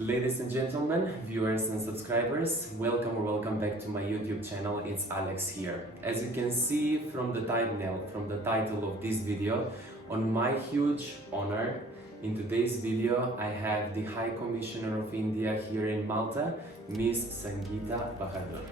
Ladies and gentlemen, viewers and subscribers, welcome or welcome back to my YouTube channel. It's Alex here. As you can see from the title of this video, on my huge honor, in today's video I have the High Commissioner of India here in Malta, Miss Sangeeta Bahadur.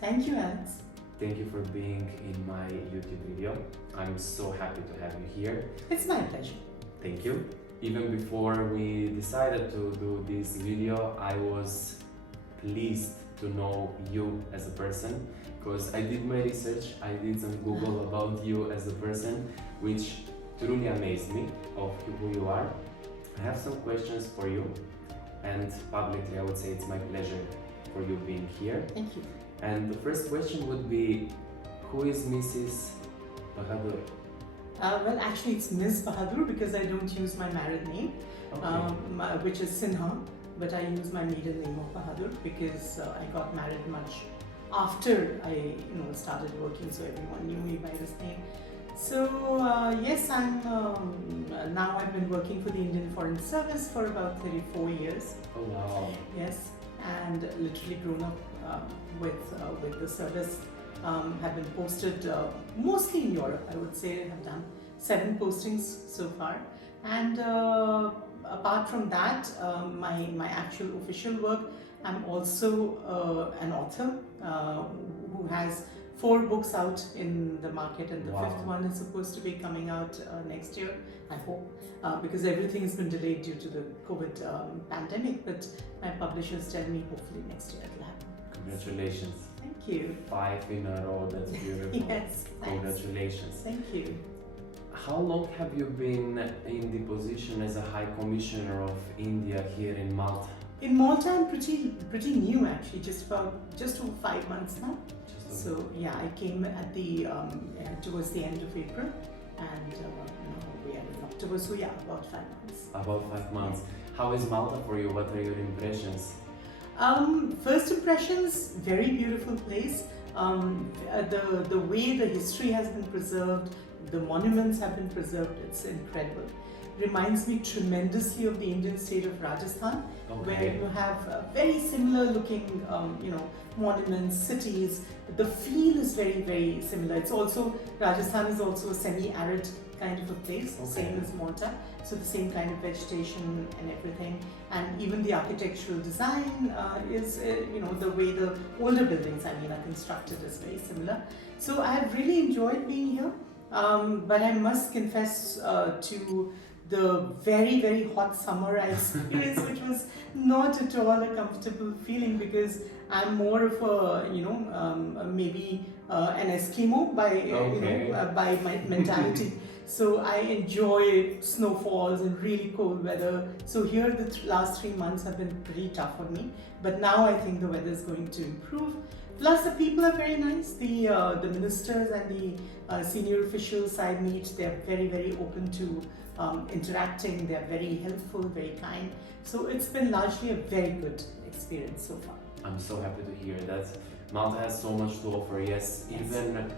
Thank you, Alex. Thank you for being in my YouTube video. I'm so happy to have you here. It's my pleasure. Thank you. Even before we decided to do this video, I was pleased to know you as a person, because I did my research, I did some Google about you as a person, which truly amazed me of who you are. I have some questions for you, and publicly I would say it's my pleasure for you being here. Thank you. And the first question would be, who is Mrs. Bahadur? Well, actually, it's Ms. Bahadur because I don't use my married name, which is Sinha, but I use my maiden name of Bahadur because I got married much after I started working, so everyone knew me by this name. So yes, now I've been working for the Indian Foreign Service for about 34 years. Oh wow! Yes, and literally grown up with the service. Have been posted mostly in Europe. I would say I have done 7 postings so far, and apart from that, my actual official work, I'm also an author who has 4 books out in the market, and the 5th one is supposed to be coming out next year, I hope, because everything has been delayed due to the COVID pandemic, but my publishers tell me hopefully next year it'll happen. Congratulations. Thank you. 5 in a row, that's beautiful. Yes, thanks. Congratulations. Thank you. How long have you been in the position as a High Commissioner of India here in Malta? In Malta, I'm pretty new actually, just over 5 months now. So yeah, I came at the towards the end of April, and now we are in October. So yeah, about 5 months. About 5 months. How is Malta for you? What are your impressions? First impressions, very beautiful place. The way the history has been preserved, the monuments have been preserved, it's incredible. Reminds me tremendously of the Indian state of Rajasthan, where you have very similar looking, monuments, cities. The feel is very, very similar. It's also, Rajasthan is also a semi-arid kind of a place, same as Malta. So the same kind of vegetation and everything, and even the architectural design is, the way the older buildings, are constructed is very similar. So I have really enjoyed being here, but I must confess to the very, very hot summer I experienced, which was not at all a comfortable feeling, because I'm more of a, maybe an Eskimo by my mentality. So I enjoy snowfalls and really cold weather. So here the last 3 months have been pretty tough on me. But now I think the weather is going to improve. Plus the people are very nice. The ministers and the senior officials I meet, they're very, very open to interacting. They're very helpful, very kind. So it's been largely a very good experience so far. I'm so happy to hear that. Malta has so much to offer, yes. Even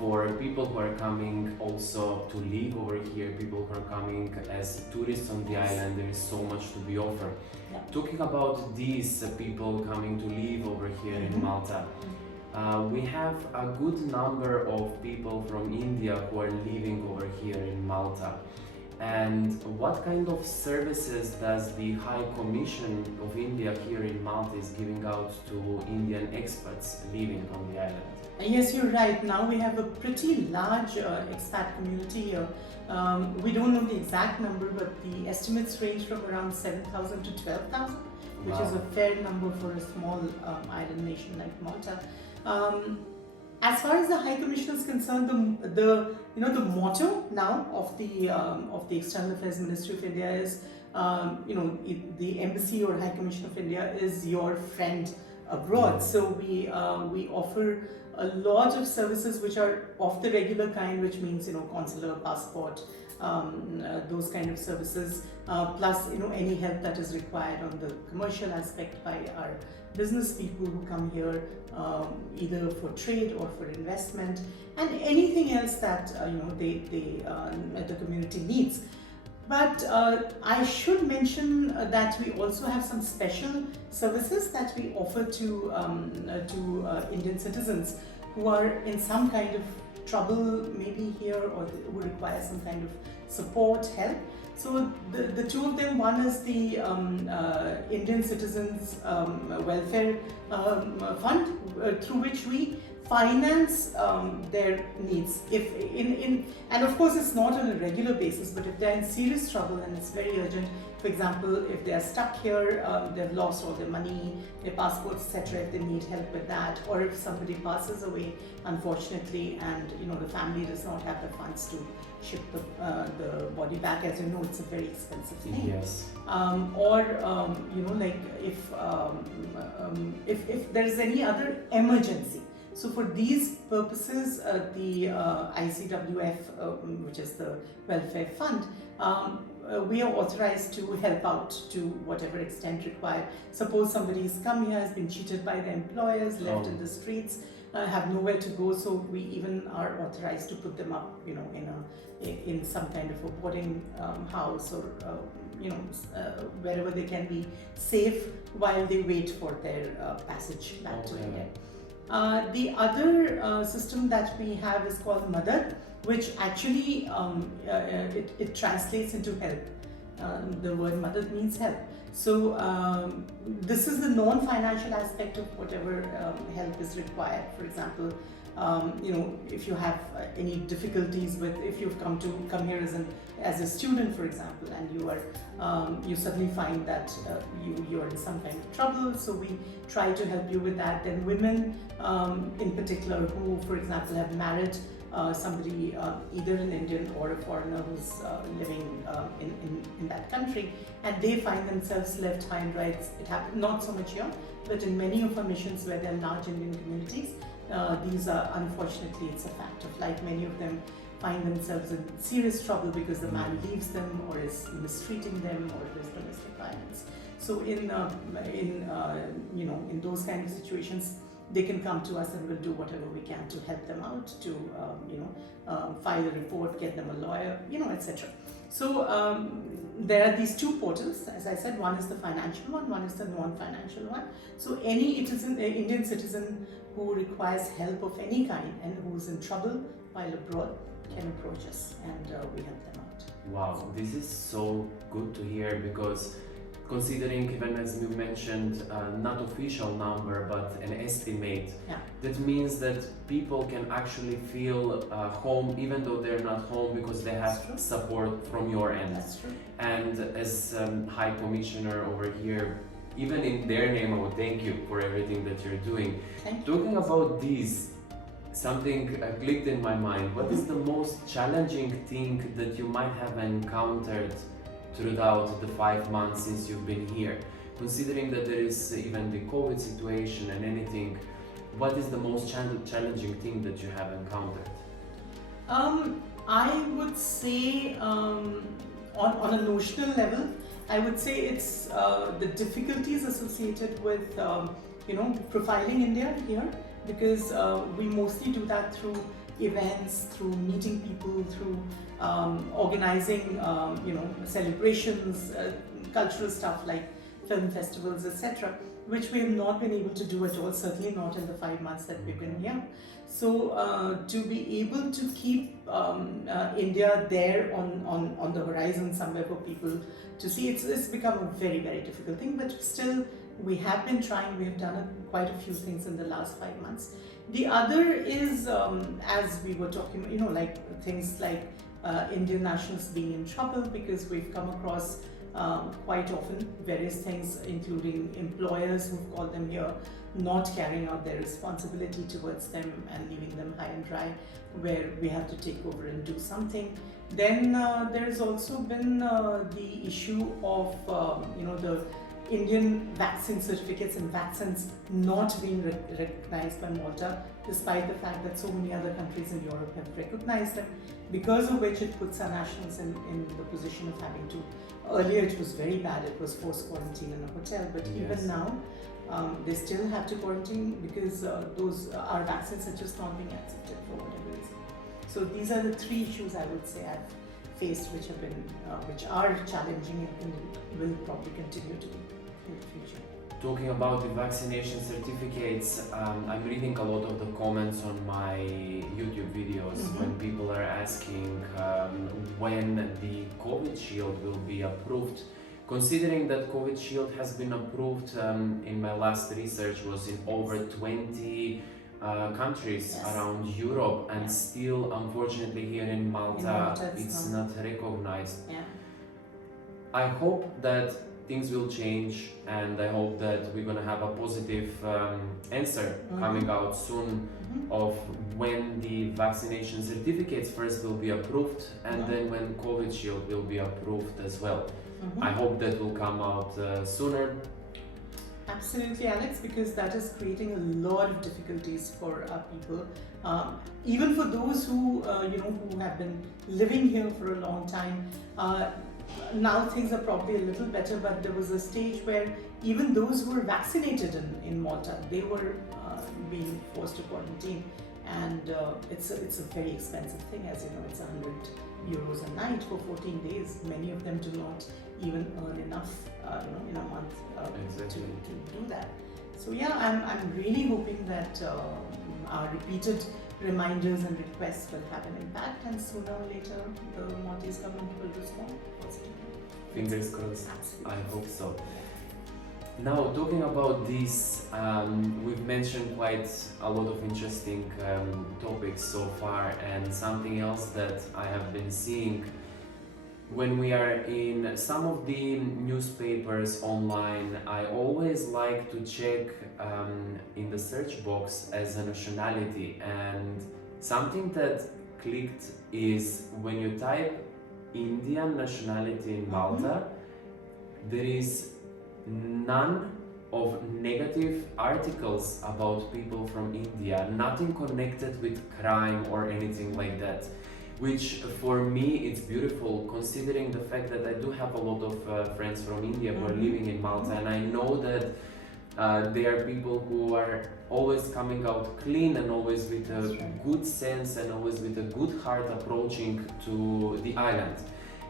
for people who are coming also to live over here, people who are coming as tourists on the island, there is so much to be offered. Yeah. Talking about these people coming to live over here in Malta, we have a good number of people from India who are living over here in Malta. And what kind of services does the High Commission of India here in Malta is giving out to Indian expats living on the island? Yes, you're right. Now we have a pretty large expat community here. We don't know the exact number, but the estimates range from around 7,000 to 12,000, which is a fair number for a small island nation like Malta. As far as the High Commission is concerned, the motto now of the External Affairs Ministry of India is, the Embassy or High Commission of India is your friend abroad. So we offer a lot of services which are of the regular kind, which means consular, passport, those kind of services, plus any help that is required on the commercial aspect by our business people who come here, either for trade or for investment, and anything else that the community needs. But I should mention that we also have some special services that we offer to Indian citizens who are in some kind of trouble, maybe here, or who require some kind of support, help. So the two of them, one is the Indian Citizens Welfare Fund, through which we finance their needs. And of course it's not on a regular basis, but if they're in serious trouble and it's very urgent, for example, if they're stuck here, they've lost all their money, their passports, etc., if they need help with that, or if somebody passes away, unfortunately, and the family does not have the funds to ship the body back, as you know, it's a very expensive thing. Yes. Like if there is any other emergency. So for these purposes, the ICWF, which is the Welfare Fund, we are authorized to help out to whatever extent required. Suppose somebody has come here, has been cheated by their employers, left in the streets, have nowhere to go, so we even are authorized to put them up, in some kind of a boarding house, or wherever they can be safe while they wait for their passage back to India. The other system that we have is called Madad, which actually it translates into help. The word Madad means help. So this is the non-financial aspect of whatever help is required. For example, if you have any difficulties if you've come here as a student, for example, and you suddenly find that you are in some kind of trouble, so we try to help you with that. Then women in particular who, for example, have married somebody either an Indian or a foreigner who's living in that country, and they find themselves left high and dry. It happens not so much here, but in many of our missions where there are large Indian communities, these are, unfortunately, it's a fact of life. Many of them find themselves in serious trouble because the man leaves them or is mistreating them, or there's domestic violence. So in those kind of situations, they can come to us and we'll do whatever we can to help them out, to file a report, get them a lawyer, etc. So there are these two portals, as I said. One is the financial one is the non-financial one. So any Indian citizen who requires help of any kind and who's in trouble while abroad can approach us, and we help them out. Wow, this is so good to hear, because considering, even as you mentioned, not official number but an estimate, that means that people can actually feel home even though they're not home, because they have support from your end. That's true. And as High Commissioner over here, even in their name, I would thank you for everything that you're doing. Thank you. Talking about these, something clicked in my mind. What is the most challenging thing that you might have encountered throughout the 5 months since you've been here? Considering that there is even the COVID situation and anything, what is the most challenging thing that you have encountered? I would say on a notional level, I would say it's the difficulties associated with profiling India here, because we mostly do that through events, through meeting people, through organizing celebrations, cultural stuff like film festivals, etc., which we have not been able to do at all, certainly not in the 5 months that we've been here. So to be able to keep India there on the horizon somewhere for people to see, it's become a very, very difficult thing, but still we have been trying. We have done quite a few things in the last 5 months. The other is, as we were talking, like things like Indian nationals being in trouble, because we've come across quite often various things, including employers who've called them here not carrying out their responsibility towards them and leaving them high and dry, where we have to take over and do something. Then there's also been the issue of the Indian vaccine certificates and vaccines not being recognized by Malta, despite the fact that so many other countries in Europe have recognized them, because of which it puts our nationals in the position of having to. Earlier it was very bad, it was forced quarantine in a hotel, but even now they still have to quarantine because our vaccines are just not being accepted for whatever reason. So these are the three issues I would say I've faced, which are challenging and will probably continue to be in the future. Talking about the vaccination certificates, I'm reading a lot of the comments on my YouTube videos when people are asking when the COVID shield will be approved. Considering that COVID shield has been approved in my last research was in over 20 countries around Europe, and still unfortunately here in Malta, it's not recognized. I hope that things will change, and I hope that we're gonna have a positive answer coming out soon of when the vaccination certificates first will be approved, and then when COVID shield will be approved as well. I hope that will come out sooner. Absolutely, Alex, because that is creating a lot of difficulties for our people. Even for those who who have been living here for a long time. Now things are probably a little better, but there was a stage where even those who were vaccinated in Malta, they were being forced to quarantine, and it's a very expensive thing. As you know, it's €100 a night for 14 days. Many of them do not even earn enough in a month to do that. So yeah, I'm really hoping that our repeated reminders and requests will have an impact, and sooner or later the Maltese government will respond positively. Fingers crossed. Absolutely. I hope so. Now, talking about this, we've mentioned quite a lot of interesting topics so far, and something else that I have been seeing when we are in some of the newspapers online, I always like to check in the search box as a nationality, and something that clicked is when you type Indian nationality in Malta, there is none of negative articles about people from India, nothing connected with crime or anything like that. Which for me it's beautiful, considering the fact that I do have a lot of friends from India who are living in Malta, and I know that they are people who are always coming out clean and always with a good sense and always with a good heart approaching to the island.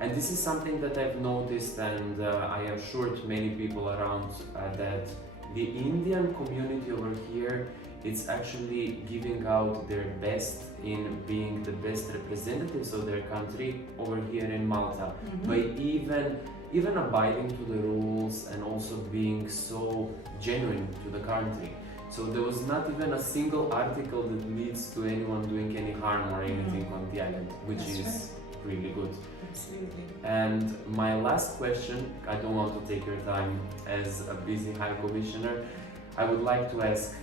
And this is something that I've noticed, and I assured many people around that the Indian community over here, it's actually giving out their best in being the best representatives of their country over here in Malta, by even abiding to the rules and also being so genuine to the country. So there was not even a single article that leads to anyone doing any harm or anything on the island, which is really good. Absolutely. And my last question, I don't want to take your time as a busy High Commissioner, I would like to ask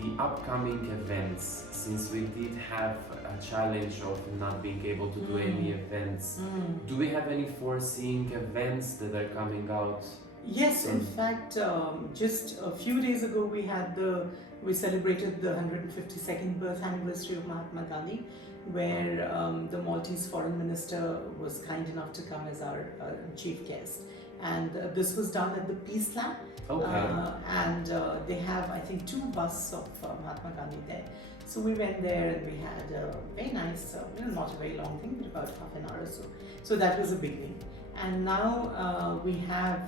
the upcoming events, since we did have a challenge of not being able to do any events, do we have any foreseeing events that are coming out? Yes, in fact, just a few days ago we celebrated the 152nd birth anniversary of Mahatma Gandhi, where the Maltese foreign minister was kind enough to come as our chief guest, and this was done at the Peace Lab. And they have, I think, 2 busts of Mahatma Gandhi there. So we went there and we had a very nice, not a very long thing, but about half an hour or so. So that was a beginning. And now we have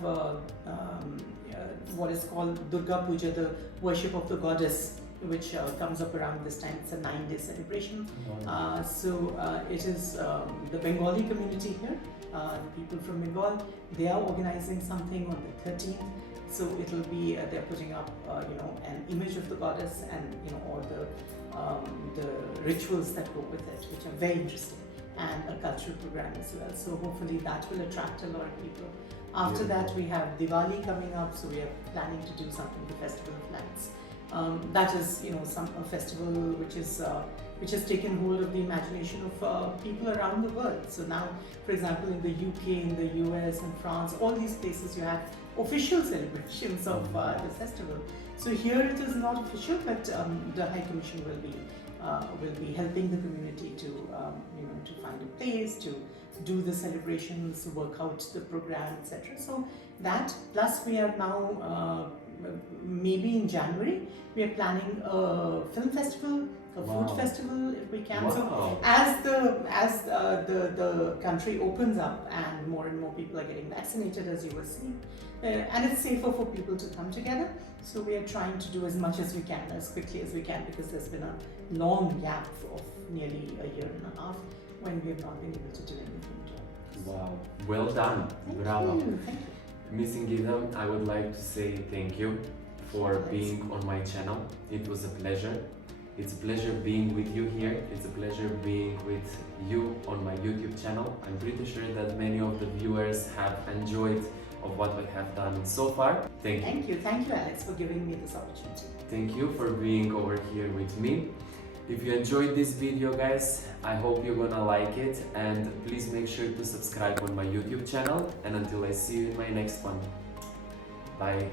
what is called Durga Puja, the worship of the goddess, which comes up around this time. It's a 9-day celebration. It is the Bengali community here, the people from Bengal, they are organizing something on the 13th. So it will be they're putting up an image of the goddess, and all the rituals that go with it, which are very interesting, and a cultural program as well. So hopefully that will attract a lot of people. After that we have Diwali coming up, so we are planning to do something, the Festival of Lights. That is a festival which has taken hold of the imagination of people around the world. So now, for example, in the UK, in the US, and France, all these places you have official celebrations of the festival. So here it is not official, but the High Commission will be helping the community to to find a place, to do the celebrations, work out the program, etc. So that, plus we are now maybe in January we are planning a film festival, a Wow. food festival if we can. So Wow. as the country opens up and more people are getting vaccinated, as you were saying, and it's safer for people to come together, so we are trying to do as much as we can, as quickly as we can, because there's been a long gap of nearly a year and a half when we have not been able to do anything to it. Wow. Well done. Bravo. Thank you. Miss Ingida, I would like to say thank you for being on my channel. It was a pleasure. It's a pleasure being with you here. It's a pleasure being with you on my YouTube channel. I'm pretty sure that many of the viewers have enjoyed of what we have done so far. Thank you. Thank you, Alex, for giving me this opportunity. Thank you for being over here with me. If you enjoyed this video, guys, I hope you're gonna like it, and please make sure to subscribe on my YouTube channel, and until I see you in my next one, bye.